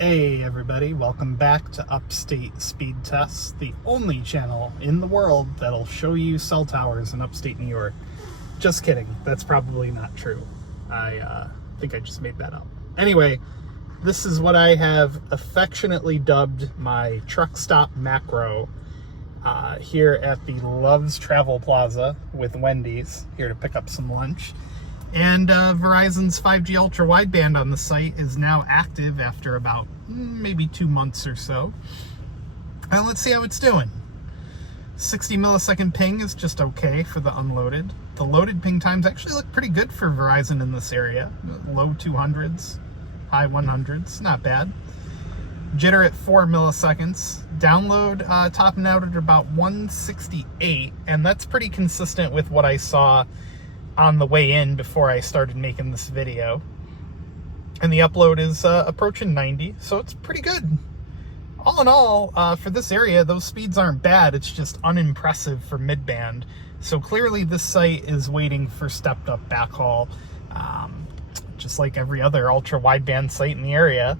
Hey everybody, welcome back to Upstate Speedtests, the only channel in the world that'll show you cell towers in upstate New York. Just kidding, that's probably not true. I think I just made that up. Anyway, this is what I have affectionately dubbed my truck stop macro here at the Love's Travel Plaza with Wendy's, here to pick up some lunch. And Verizon's 5G Ultra Wideband on the site is now active after about maybe 2 months or so. And let's see how it's doing. 60 millisecond ping is just okay for the unloaded. The loaded ping times actually look pretty good for Verizon in this area. Low 200s, high 100s, not bad. Jitter at 4 milliseconds. Download topping out at about 168, and that's pretty consistent with what I saw on the way in before I started making this video. And the upload is approaching 90, so it's pretty good. All in all, for this area, those speeds aren't bad. It's just unimpressive for mid-band. So clearly this site is waiting for stepped up backhaul, just like every other ultra wideband site in the area.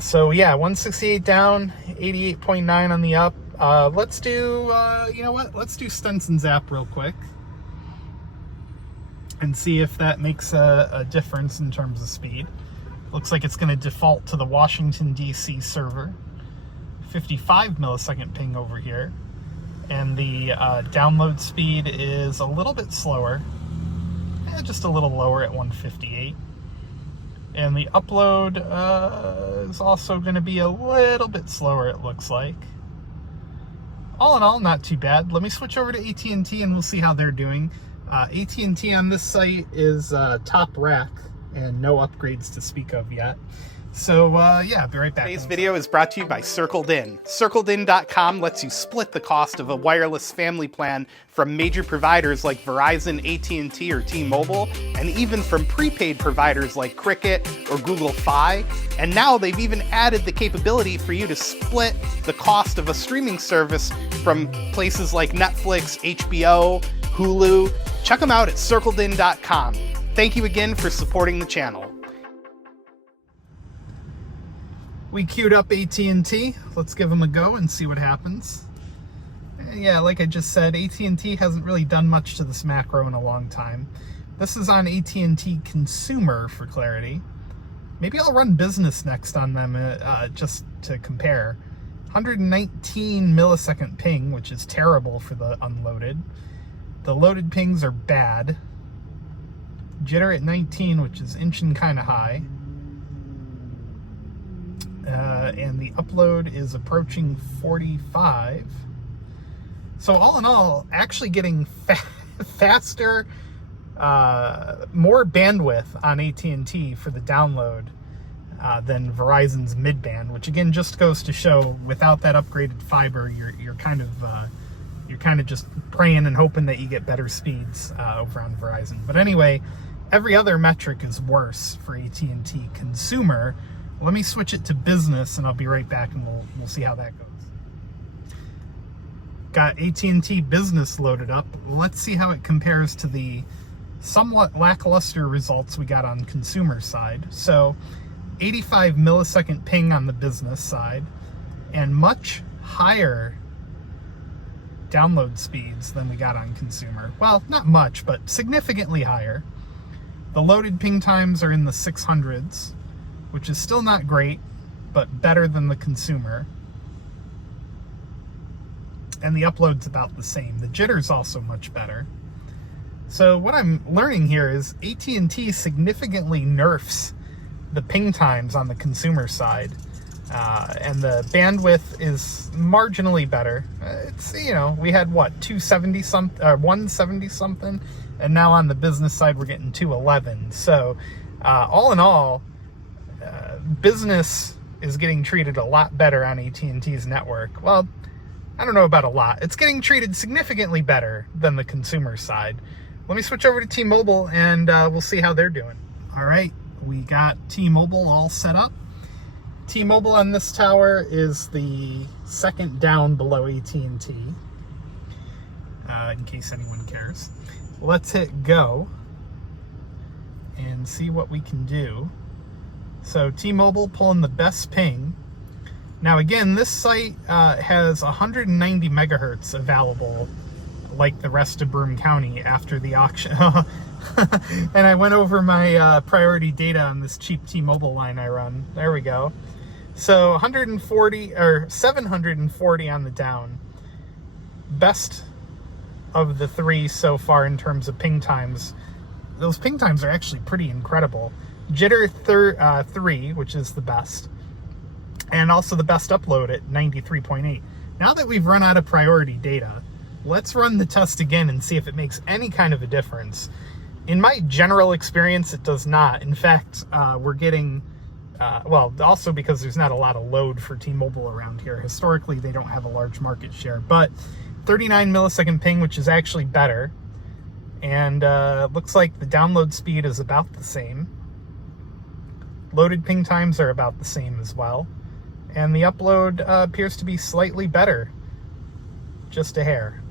So yeah, 168 down, 88.9 on the up. Let's do, you know what? Let's do Stenson Zap real quick and see if that makes a difference in terms of speed. Looks like it's going to default to the Washington, D.C. server. 55 millisecond ping over here. And the download speed is a little bit slower. Just a little lower at 158. And the upload is also going to be a little bit slower, it looks like. All in all, not too bad. Let me switch over to AT&T and we'll see how they're doing. AT&T on this site is top rack and no upgrades to speak of yet. So yeah, I'll be right back. Today's video is brought to you by CircledIn. CircledIn.com lets you split the cost of a wireless family plan from major providers like Verizon, AT&T, or T-Mobile, and even from prepaid providers like Cricket or Google Fi. And now they've even added the capability for you to split the cost of a streaming service from places like Netflix, HBO, Hulu. Check them out at CircledIn.com. Thank you again for supporting the channel. We queued up AT&T. Let's give them a go and see what happens. Yeah, like I just said, AT&T hasn't really done much to this macro in a long time. This is on AT&T Consumer for clarity. Maybe I'll run business next on them just to compare. 119 millisecond ping, which is terrible for the unloaded. The loaded pings are bad. Jitter at 19, which is inching kind of high. And the upload is approaching 45. So all in all, actually getting faster, more bandwidth on AT&T for the download than Verizon's mid-band, which again just goes to show without that upgraded fiber, you're kind of just praying and hoping that you get better speeds over on Verizon. But anyway, every other metric is worse for AT&T Consumer. Let me switch it to business and I'll be right back and we'll see how that goes. Got AT&T Business loaded up. Let's see how it compares to the somewhat lackluster results we got on consumer side. So 85 millisecond ping on the business side and much higher download speeds than we got on consumer. Well, not much, but significantly higher. The loaded ping times are in the 600s, which is still not great, but better than the consumer. And the upload's about the same. The jitter's also much better. So what I'm learning here is AT&T significantly nerfs the ping times on the consumer side. And the bandwidth is marginally better. It's, you know, we had what, 270 something, 170 something, and now on the business side we're getting 211. So all in all, business is getting treated a lot better on AT&T's network. Well, I don't know about a lot. It's getting treated significantly better than the consumer side. Let me switch over to T-Mobile and we'll see how they're doing. All right, we got T-Mobile all set up. T-Mobile on this tower is the second down below AT&T, in case anyone cares. Let's hit go and see what we can do. So So T-Mobile pulling the best ping. Now again, this site has 190 megahertz available, like the rest of Broome County after the auction. And I went over my priority data on this cheap T-Mobile line I run. There we go. So 140 or 740 on the down. Best of the three so far in terms of ping times. Those ping times are actually pretty incredible. Jitter 3, which is the best. And also the best upload at 93.8. Now that we've run out of priority data, let's run the test again and see if it makes any kind of a difference. In my general experience, it does not. In fact, we're getting, well, also because there's not a lot of load for T-Mobile around here. Historically, they don't have a large market share, but 39 millisecond ping, which is actually better. And looks like the download speed is about the same. Loaded ping times are about the same as well. And the upload appears to be slightly better. Just a hair.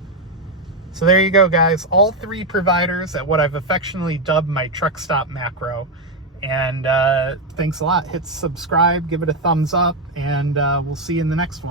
So there you go, guys. All three providers at what I've affectionately dubbed my truck stop macro. And thanks a lot. Hit subscribe, give it a thumbs up, and we'll see you in the next one.